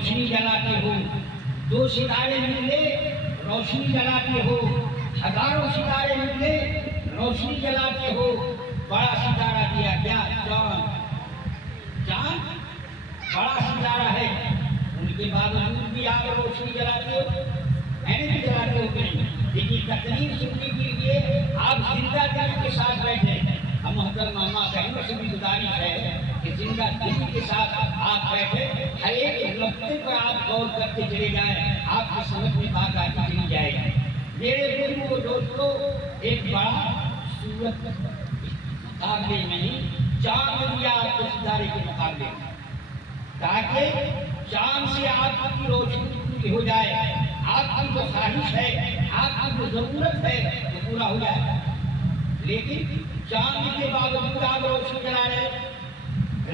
روشنی جلاتے ہو، دو ستارے نکلے روشنی جلاتے ہو، ہزاروں ستارے نکلے روشنی جلاتے ہو، بڑا ستارہ دیا کیا؟ چاند۔ چاند بڑا ستارہ ہے، ان کے باوجود بھی آپ روشنی جلاتے ہو، بھی جلاتے ہو کہ نہیں؟ لیکن تقریر سننے کے لیے آپ زندہ دل کے ساتھ بیٹھے۔ ہم محترم ماما بہنوں سے بھی گزارش ہے کہ زندہ دل کے ساتھ آپ بیٹھے، ہر ایک نقطے پر آپ غور کرتے چلے جائیں، آپ کی سمجھ میں بات آتی چلی جائے گی۔ میرے بزرگوں دوستوں، ایک بڑا صورت مقابلے میں ہی چاند دیا آپ کو ستارے کے مقابلے میں، تاکہ چاند سے آپ کی روشنی پوری ہو جائے، آپ کی جو خواہش ہے، آپ کی جو ضرورت ہے وہ پورا ہو جائے۔ لیکن چاند کے باوجود آپ روشنی جلا رہے ہیں،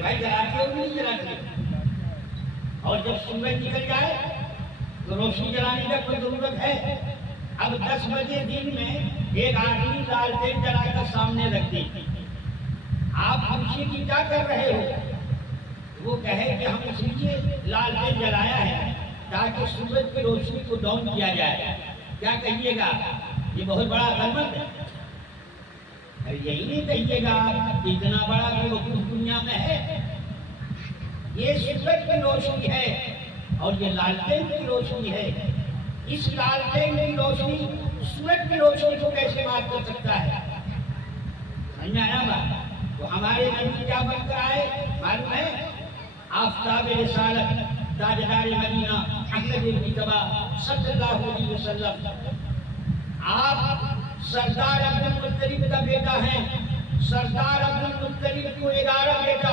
بھائی جلاتے ہو نہیں جلاتے؟ اور جب سورج نکل جائے تو روشنی جلانے کا کوئی ضرورت ہے؟ اب 10 بجے دن میں ایک آدمی لالٹین جلا کر سامنے رکھ دے، آپ پوچھیں کہ کیا کر رہے ہو؟ وہ کہے کہ ہم اس لیے لالٹین جلایا ہے تاکہ سورج کی روشنی کو ڈاؤن کیا جائے۔ کیا کہیے گا؟ یہ بہت بڑا غلط ہے۔ یہی نہیں کہیے گا کہ اتنا بڑا بیوقوف دنیا میں ہے؟ یہ سورج کی روشنی ہے اور یہ لالٹین کی روشنی ہے۔ اس لالٹین کی روشنی سورج کی روشنی کو کیسے مات کر سکتا ہے؟ سمجھ میں آیا بات؟ تو ہمارے نبی کیا بن کر آئے معلوم ہے؟ آفتاب رسالت، تاجدار مدینہ احمد مجتبی صلی اللہ علیہ وسلم۔ آپ سردار عبد المطلب کا بیٹا ہے۔ سردار عبد المطلب کو 11 بیٹا،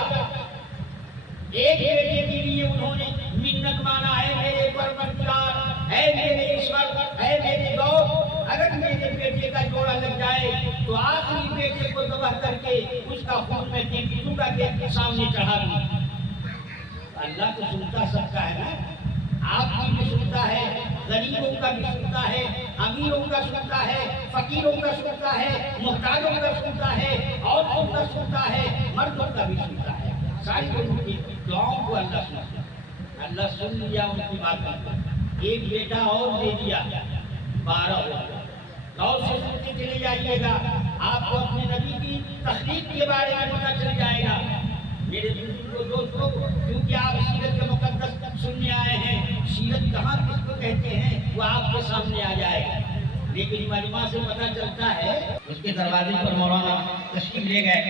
ایک بیٹے کے لیے انہوں نے منت مانا ہے، میرے پروردگار، اے میرے ایشور، اے میرے گور، اگر میرے بیٹے کا جوڑا لگ جائے تو آخری بیٹے کو ذبح کر کے اس کا خون میں تین کا کے سامنے چڑھا دوں۔ اللہ تو سنتا سکتا ہے نا، آپ کی بھی سنتا ہے، غریبوں کا بھی سنتا ہے، امیروں کا سنتا ہے، فقیروں کا سنتا ہے، محتاجوں کا سنتا ہے، عورتوں کا سنتا ہے، مردوں کا بھی سنتا ہے۔ ساری لوگوں کی دعاؤں کو اللہ سنتا ہے۔ اللہ سن لیا ان کی بات، ایک بیٹا اور دے دیا، 12 ہو گیا۔ اور سے سنتے چلے جائیے گا، آپ کو اپنے نبی کی تخلیق کے بارے میں پتہ چل جائے گا۔ میرے دوستوں، کیونکہ آپ سیرت کے مقدس سننے آئے ہیں، سیرت کہاں کس کو کہتے ہیں وہ آپ کے سامنے آ جائے گا۔ لیکن مجمع سے پتہ چلتا ہے، اس کے دروازے پر مولانا تشریف لے گئے،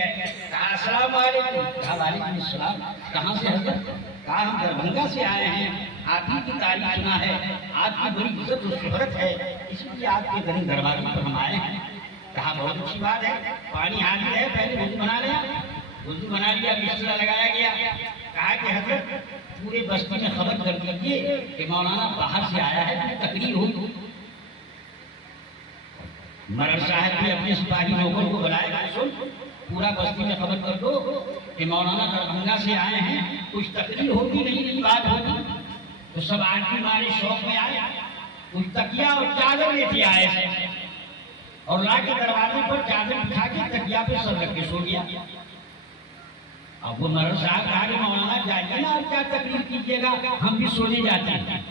کہا السلام علیکم، کہا وعلیکم السلام، کہاں سے حضرت؟ کہا ہم دربھنگا سے آئے ہیں، آپ ہی کی تعریف سنا ہے، آپ کی بڑی عزت و شہرت ہے، اس لیے آپ کے گھر دروازے پر ہم آئے ہیں۔ کہا بہت اچھی بات ہے، پانی حاضر ہے، پہلے وضو بنا لیں۔ وضو بنا لیا، بسم اللہ لگایا گیا۔ کہا کہ حضرت پورے بستی میں خبر کر دیجیے کہ مولانا باہر سے آیا ہے، تقریر ہوئی۔ مرر صاحب بھی اپنے سپاہی لوگوں کو بلائے گا، سن پورا بستی میں خبر کر دو کہ مولانا دربھنگا سے آئے ہیں، کچھ تقریر ہوگی، نہیں بات ہوگی۔ تو سب آدمی ہمارے شوق میں آئے، کچھ تکیا اور چادر لیتے آئے ہیں، اور لا کے دروازے پر چادر بچھا کے تکیا پہ سر رکھ کے سو گیا۔ اب وہ مرد صاحب کہا کہ مولانا جائیے نا، آپ کیا تقریر کیجیے گا، ہم بھی سونے جاتے ہیں۔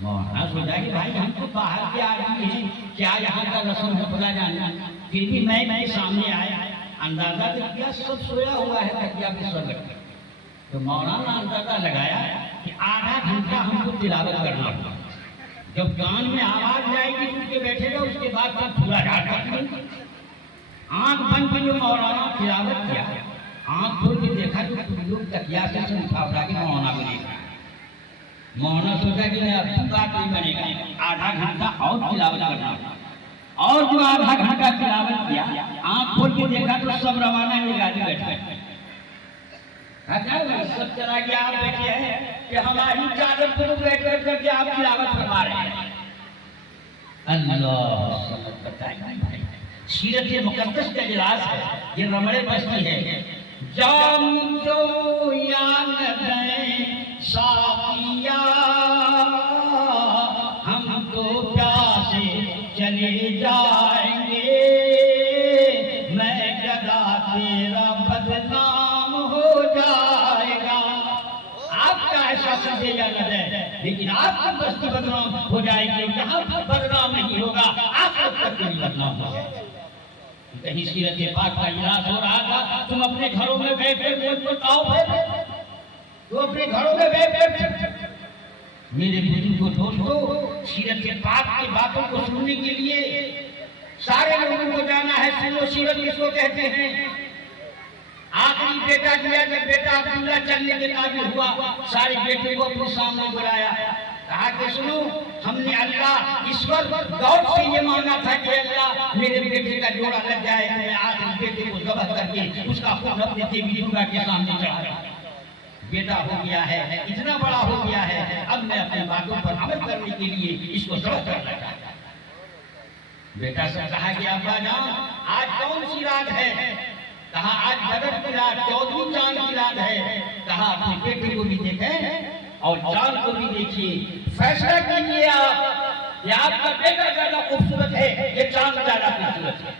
مولانا سوچا کہ بھائی ہم تو باہر کے آدمی ہیں، کیا یہاں کا رسم ہے پتہ جانا، پھر بھی میں سامنے آیا، اندازہ تو کیا سب سویا ہوا ہے تکیا پہ سر رکھ کے۔ تو مولانا اندازہ لگایا کہ آدھا گھنٹہ ہم کو تلاوت کرنا ہوگا، جب کان میں آواز جائے گی اٹھ کے بیٹھے گا، اس کے بعد پھر پورا ڈھاک رکھنا۔ آنکھ بند کی جو مولانا تلاوت کیا، آنکھ کھول کے دیکھا تو لوگ تکیا سے اٹھا اٹھا کے مولانا کو دیکھا۔ مولانا سوچا کہ نہیں اب بات نہیں بنے گا، آدھا گھنٹہ اور تلاوت کرنا ہوگا۔ اور جو آدھا گھنٹہ تلاوت کیا، آنکھ کھول کے دیکھا تو سب روانہ ہو گاڑی بیٹھے۔ سب چلا گیا، آپ بیٹھے ہیں کہ ہماری چادر پر بیٹھ کر کے آپ تلاوت فرما رہے ہیں۔ اللہ بتائیں، سیرت مقدس کا اجلاس ہے، یہ رمڑے بستی ہے۔ جام جو یان دیں ساقیا، ہم تو پیاسے چلے جائیں گے، میں گدا تیرا بدنام ہو جائے گا۔ آپ کا ہے شادی دے یا نہ دے، لیکن آپ کی بستی بدنام ہو جائے گی، یہاں بدنام نہیں ہوگا، آپ تک بھی بدنام ہو جائے گا۔ کہیں سیرت پاک کا اجلاس ہو رہا تھا، تم اپنے گھروں میں بیٹھ کر مجھ کو کہو تو اپنے گھروں میں بیٹھ کر میرے بزرگوں دوستوں، سیرت پاک کی باتوں کو سننے کے لیے سارے لوگوں کو جانا ہے۔ سنو سیرت کس کو کہتے ہیں؟ آخری بیٹا کیا، جب بیٹا عبداللہ چلنے کے قابل ہوا، سارے بیٹے کو اپنے سامنے بلایا، کہا کہ سنو، ہم نے اللہ اس وقت گاؤں سے یہ مانگا تھا کہ اللہ میرے بیٹے کا جوڑا لگ جائے، میں آخری بیٹے کو ذبح کر کے اس کا خون اپنے دیوی درگا کے سامنے چڑھا رہا۔ بیٹا ہو گیا ہے، اتنا بڑا ہو گیا ہے، اب میں اپنے باتوں پر عمل کرنے کے لیے اس کو ذبح کرنا چاہتا ہوں۔ بیٹا سے کہا کہ ابا جان، آج کون سی رات ہے؟ کہا آج بدر کی رات، 14ویں چاند کی رات ہے۔ کہا اپنے بیٹے کو بھی دیکھیں اور چاند کو بھی دیکھیے، فیصلہ کیجیے آپ کہ آپ کا بیٹا زیادہ خوبصورت ہے یہ چاند زیادہ خوبصورت ہے۔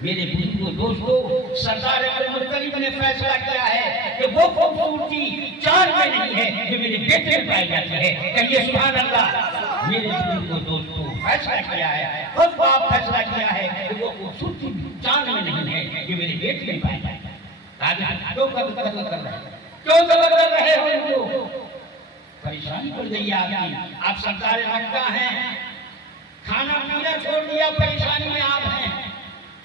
میرے بزرگوں دوستوں، سرکار مطلب نے فیصلہ کیا ہے کہ وہ خوبصورتی چاند میں نہیں ہے جو میرے بیٹے میں پائی جاتی ہے۔ کہیے سبحان اللہ۔ میرے بزرگوں دوستوں، فیصلہ کیا ہے، خود آپ فیصلہ کیا ہے کہ وہ خوبصورتی چاند میں نہیں ہے جو میرے بیٹے میں پائی جاتی ہے۔ کیوں قتل کر رہے ہیں؟ کیوں ذبح کر رہے ہو ان کو؟ پریشانی پڑ گئی آپ کی، آپ سرکار مکہ ہیں، کھانا پینا چھوڑ دیا، پریشانی میں آپ ہیں۔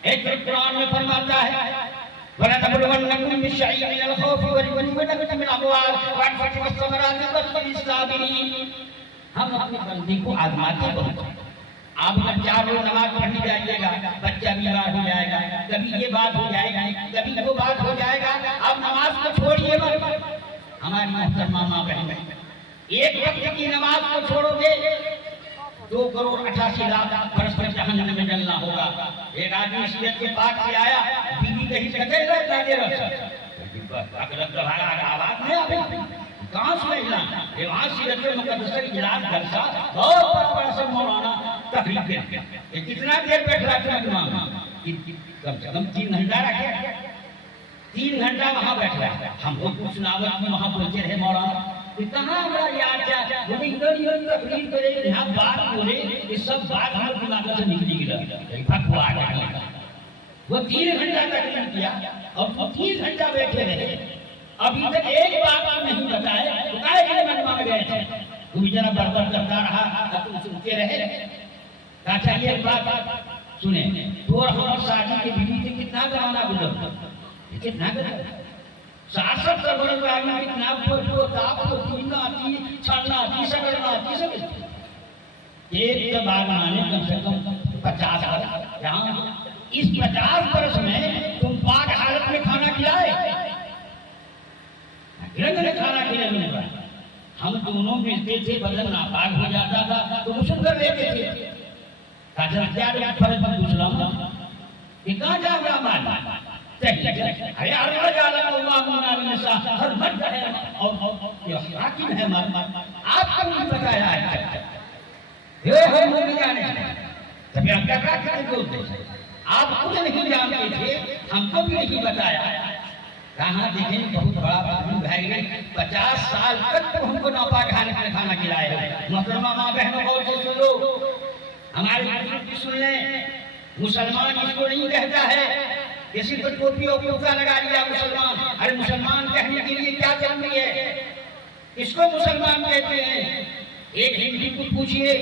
ایک قرآن میں فرماتا ہے وَلَنَبْلُوَنَّكُمْ بِشَيْءٍ مِنَ الْخَوْفِ وَالْجُوعِ وَنَقْصٍ مِنَ الْأَمْوَالِ وَالْأَنفُسِ وَالثَّمَرَاتِ وَبَشِّرِ الصَّابِرِينَ۔ ہم اپنے بندے کو آزماتے بہت ہیں۔ آپ اگر 4 روز نماز پڑھنے جائیے گا، بچہ بیمار ہو جائے گا، کبھی یہ بات ہو جائے گی، کبھی وہ بات ہو جائے گا، آپ نماز کو چھوڑیے مت۔ ہماری محترمہ ماں بہن، ایک وقت کی نماز کو چھوڑو گے 2,88,00,000 برس پر جہنم میں جلنا ہوگا۔ ایک آدمی سیرت کے پاک سے آیا، بیوی کہیں سے کہتے رہتا ہے آواز نہیں آئی، کہاں سمجھنا؟ وہاں سیرت مقدسہ اجلاس جلسہ بہت بڑا سا مولانا تقریر کرتے ہیں، کتنا دیر بیٹھ رہا تھا امام؟ کم سے کم 3 گھنٹہ رکھے، 3 گھنٹہ وہاں بیٹھ رہا ہے۔ ہم کو کچھ ناوت میں وہاں پہنچے رہے مولانا، کتنا ہمارا یاد کیا وہ تقریر کرے، یہاں بات بولے، یہ سب بات ہمارے دماغ سے نکلی گئی، بکواس ہے۔ وہ 3 گھنٹہ تقریر کیا اور 3 گھنٹہ بیٹھے رہے، ابھی تک ایک بات نہیں بتائے، تو کہا کہ من مان گئے تھے، وہ بھی جناب بربر کرتا رہا، تم سنتے رہے۔ کہا چاہیے ایک بات سنیں، تو ہم شادی کے بیوی سے کتنا زمانہ گزرتا، کتنا گزرتا، 66 برس آگے کتنا تاپ کو پینا آتی، چھڑنا آتی، سکڑنا آتی، سب ایک کے بعد مانے کم سے کم 50 برس، جہاں اس 50 برس میں تم پاک حالت میں کھانا کھلائے، گرے کھانا کھلائے ملے گا۔ ہم دونوں ملتے تھے، بدن ناپاک ہو جاتا تھا تو غسل کر لیتے تھے۔ کہا کیا فرض میں پوچھ رہا ہوں کہ کہاں جا رہا مان ارے ہر مرد ہے اور حاکم ہے، آپ کو نہیں بتایا ہے، آپ خود نہیں جانتے تھے، ہم کو بھی نہیں بتایا۔ کہاں دیکھیں بہت بڑا بھائی، 50 سال تک تو ہم کو ناپاک کھانا کھلائے ہیں۔ محترمہ ماں بہنوں غور سے سن لو، ہمارے بزرگ سن لیں، مسلمان اس کو نہیں کہتا ہے کہ صرف ٹوپی اور کرتا لگا لیا مسلمان۔ ارے مسلمان کہنے کے لیے کیا جانتی ہے؟ اس کو مسلمان کہتے ہیں۔ ایک ہندو کو پوچھئے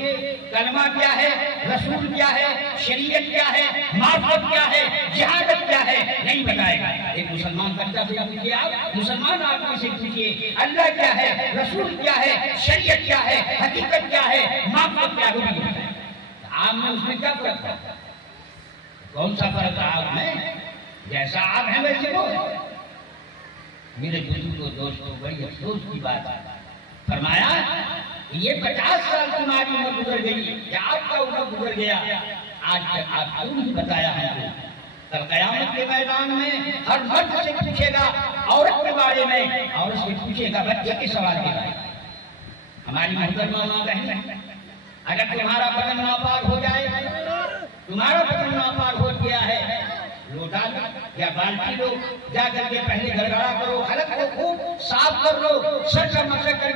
کلمہ کیا ہے، رسول کیا ہے، شریعت کیا ہے، معرفت کیا ہے، جہادت کیا ہے، نہیں بتائے گا۔ ایک مسلمان بچہ سے پوچھئے، آپ مسلمان آدمی سے پوچھئے اللہ کیا ہے، رسول کیا ہے، شریعت کیا ہے، حقیقت کیا ہے، معرفت کیا ہے، آپ میں اس میں کیا فرق ہے؟ کون سا فرق ہے آپ میں؟ جیسا آپ ہیں ویسے وہ ہے۔ میرے بزرگوں دوستوں، بڑی افسوس کی بات ہے، فرمایا یہ 50 سال تمہاری عمر گزر گئی یا آپ کا عمر گزر گیا، آج تک آپ کیوں نہیں بتایا ہم کو؟ کل قیامت کے میدان میں ہر مرد سے پوچھے گا عورت کے بارے میں، عورت سے پوچھے گا بچے کے سوال کے بارے میں۔ ہماری محترمہ ماں بہن، اگر تمہارا بدن ناپاک ہو جائے، تمہارا بدن ناپاک ہو گیا ہے، لوٹا یا بالٹی لو، جا کر کے پہلے گڑگڑا کرو، حلق کو خوب صاف کر لو، سر کا مسح کر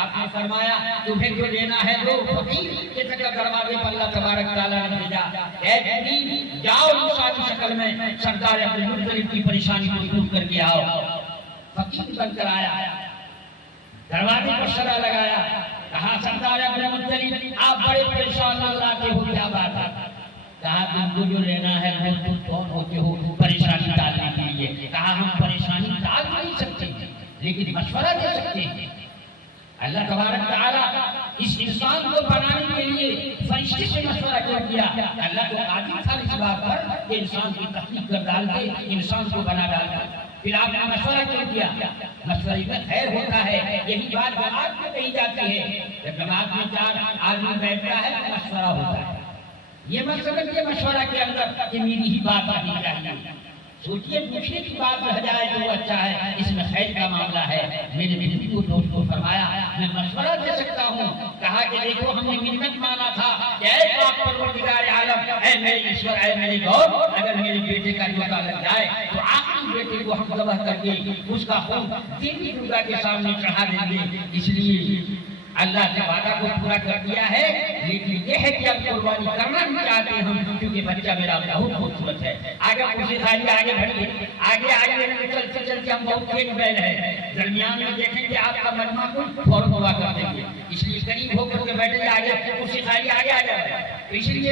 آپ نے فرمایا تمہیں جو لینا ہے دو، فقیر کے تک دروازے پر اللہ تبارک تعالیٰ نے بھیجا، اے جبریل جاؤ انسانی شکل میں سردار عبد المطلب کی پریشانی کو دور کر کے آؤ۔ فقیر بن کر آیا، دروازے پر سرا لگایا، کہا سردار عبد المطلب آپ بڑے پریشان نظر آتے ہو، کیا بات ہے؟ کہا تم کو جو لینا ہے وہ تم کون ہوتے ہو پریشانی ٹالنے کے لیے؟ کہا ہم پریشانی ٹال نہیں سکتے لیکن مشورہ دے سکتے ہیں۔ اللہ تبارک تعالیٰ اس انسان کو بنانے کے لیے فرشتے سے مشورہ کر دیا۔ اللہ کو قادر تھا اس بات پر کہ انسان کی تخلیق کر ڈال دے، انسان کو بنا ڈال دے، پھر آپ نے مشورہ کر دیا۔ مشورے میں خیر ہوتا ہے، یہی بات جماعت میں کہی جاتی ہے، جب جماعت میں 4 آدمی بیٹھتا ہے تو مشورہ ہوتا ہے۔ یہ مت سمجھیے مشورہ کے اندر کہ میری ہی بات آنی چاہیے، سوچیے پوچھنے کی بات رہ جائے تو وہ اچھا ہے، اس میں خیر کا معاملہ ہے۔ میرے بیٹی کو دوست کو فرمایا میں مشورہ دے سکتا ہوں، کہا کہ دیکھو ہم نے منت مانا تھا کہ اے پاک پروردگار عالم، اے میرے ایشور، اے میرے دوست، اگر میرے بیٹے کا جوتا لگ جائے تو آخری بیٹے کو ہم ذبح کر کے اس کا خون دینی درگاہ کے سامنے چڑھا دیں گے۔ اس لیے اللہ نے وعدہ کو پورا کر دیا ہے، لیکن یہ ہے کہ اب قربانی کرنا نہیں چاہتے ہم، کیونکہ بچہ میرا بہت خوبصورت ہے۔ آگے خوشی خالی آگے بڑھیے، آگے آگے چلتے چلتے ہم بہت تیز بیل ہیں، درمیان میں دیکھیں کہ آپ کا مجمع کو فوراً ہوا کر دیں گے، اس لیے قریب ہو کر کے بیٹھے آگے خوشی خالی آگے آ جائے، اس لیے